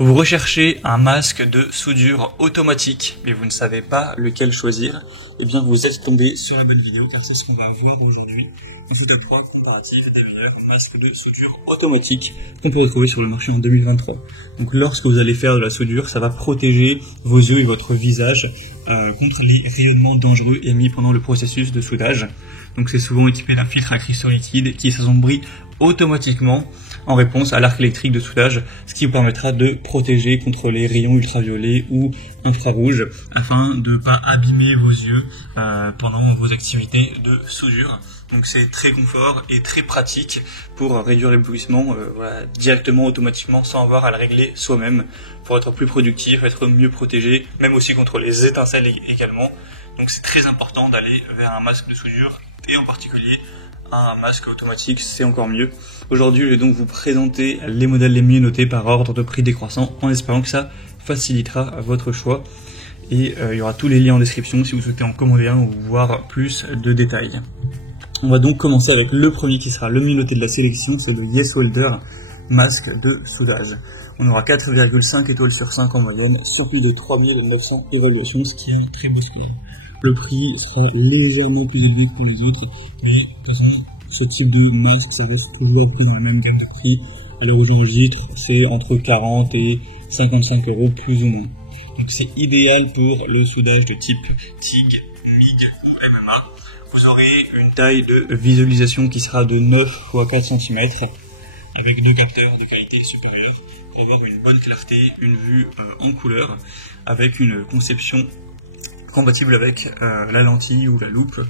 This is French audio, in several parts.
Vous recherchez un masque de soudure automatique, mais vous ne savez pas lequel choisir, eh bien vous êtes tombé sur la bonne vidéo car c'est ce qu'on va voir aujourd'hui. Ensuite, un point comparatif des meilleurs masques de soudure automatique qu'on peut retrouver sur le marché en 2023. Donc lorsque vous allez faire de la soudure, ça va protéger vos yeux et votre visage contre les rayonnements dangereux émis pendant le processus de soudage. Donc c'est souvent équipé d'un filtre à cristaux liquides qui s'assombrit automatiquement en réponse à l'arc électrique de soudage, ce qui vous permettra de protéger contre les rayons ultraviolets ou infrarouges afin de ne pas abîmer vos yeux pendant vos activités de soudure. Donc c'est très confort et très pratique pour réduire l'éblouissement directement, automatiquement, sans avoir à le régler soi-même, pour être plus productif, être mieux protégé, même aussi contre les étincelles également. Donc c'est très important d'aller vers un masque de soudure et en particulier un masque automatique, c'est encore mieux. Aujourd'hui, je vais donc vous présenter les modèles les mieux notés par ordre de prix décroissant, en espérant que ça facilitera votre choix. Et il y aura tous les liens en description si vous souhaitez en commander un ou voir plus de détails. On va donc commencer avec le premier qui sera le mieux noté de la sélection, c'est le Yeswelder masque de soudage. On aura 4,5 étoiles sur 5 en moyenne, sur plus de 3900 évaluations, ce qui est un très beau score. Le prix sera légèrement plus élevé que pour les autres, mais ce type de masque, ça reste toujours dans la même gamme de prix. À l'heure où j'enregistre, c'est entre 40 et 55 euros plus ou moins. Donc c'est idéal pour le soudage de type TIG, MIG ou MMA. Vous aurez une taille de visualisation qui sera de 9 x 4 cm, avec deux capteurs de qualité supérieure, pour avoir une bonne clarté, une vue en couleur, avec une conception compatible avec la lentille ou la loupe,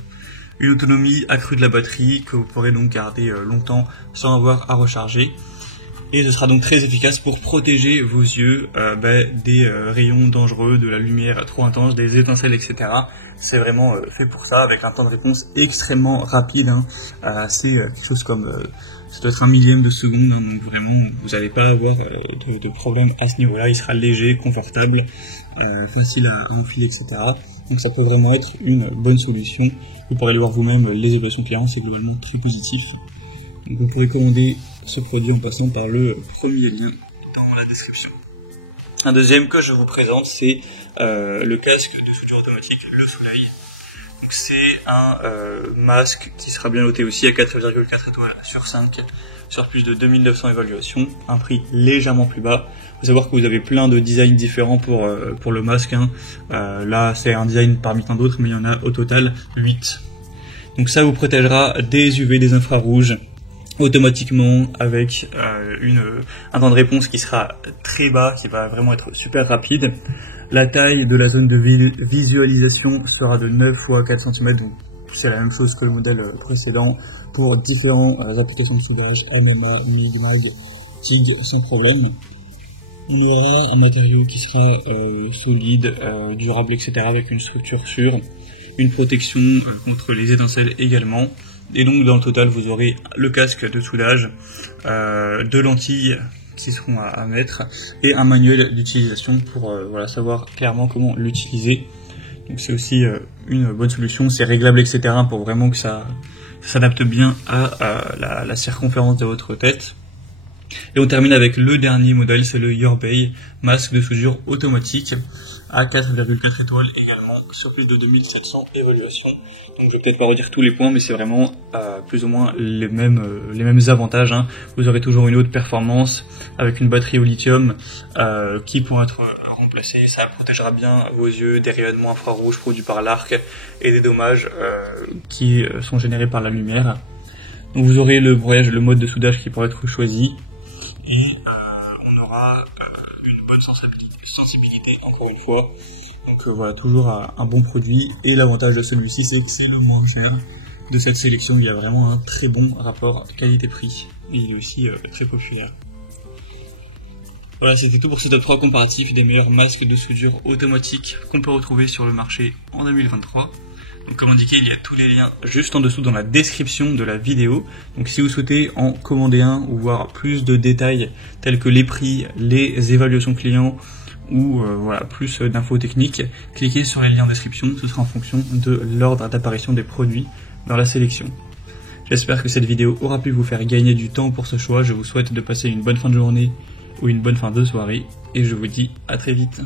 une autonomie accrue de la batterie que vous pourrez donc garder longtemps sans avoir à recharger, et ce sera donc très efficace pour protéger vos yeux des rayons dangereux, de la lumière trop intense, des étincelles, etc. C'est vraiment fait pour ça, avec un temps de réponse extrêmement rapide, c'est quelque chose comme ça doit être 1 millième de seconde, donc vraiment vous n'allez pas avoir de problème à ce niveau-là. Il sera léger, confortable, facile à enfiler, etc. Donc ça peut vraiment être une bonne solution. Vous pourrez aller voir vous-même les évaluations clients, c'est globalement très positif. Donc vous pourrez commander ce produit en passant par le premier lien dans la description. Un deuxième que je vous présente, c'est le casque de soudure automatique, le Soleil. Donc c'est un masque qui sera bien noté aussi à 4,4 étoiles sur 5, sur plus de 2900 évaluations, un prix légèrement plus bas. Il faut savoir que vous avez plein de designs différents pour le masque. Là c'est un design parmi tant d'autres, mais il y en a au total 8. Donc ça vous protégera des UV, des infrarouges, automatiquement, avec un temps de réponse qui sera très bas, qui va vraiment être super rapide. La taille de la zone de visualisation sera de 9 x 4 cm, donc c'est la même chose que le modèle précédent pour différentes applications de soudage, MMA, MIG, MAG, TIG sans problème. On aura un matériau qui sera solide, durable, etc. avec une structure sûre, une protection contre les étincelles également. Et donc dans le total vous aurez le casque de soudage, deux lentilles qui seront à mettre et un manuel d'utilisation pour savoir clairement comment l'utiliser. Donc c'est aussi une bonne solution, c'est réglable, etc. pour vraiment que ça s'adapte bien à la circonférence de votre tête. Et on termine avec le dernier modèle, c'est le Yourbay masque de soudure automatique à 4,4 étoiles également, sur plus de 2700 évaluations. Donc je vais peut-être pas redire tous les points, mais c'est vraiment plus ou moins les mêmes avantages. Vous aurez toujours une haute performance avec une batterie au lithium qui pourra être remplacée. Ça protégera bien vos yeux des rayonnements infrarouges produits par l'arc et des dommages qui sont générés par la lumière. Donc vous aurez le broyage, le mode de soudage qui pourra être choisi, et on aura une bonne sensibilité encore une fois. Donc voilà, toujours un bon produit, et l'avantage de celui-ci c'est que c'est le moins cher de cette sélection. Il y a vraiment un très bon rapport qualité-prix, et il est aussi très populaire. Voilà, c'était tout pour ce top 3 comparatif des meilleurs masques de soudure automatique qu'on peut retrouver sur le marché en 2023. Donc comme indiqué, il y a tous les liens juste en dessous dans la description de la vidéo. Donc si vous souhaitez en commander un ou voir plus de détails tels que les prix, les évaluations clients ou plus d'infos techniques, cliquez sur les liens en description, ce sera en fonction de l'ordre d'apparition des produits dans la sélection. J'espère que cette vidéo aura pu vous faire gagner du temps pour ce choix. Je vous souhaite de passer une bonne fin de journée ou une bonne fin de soirée, et je vous dis à très vite.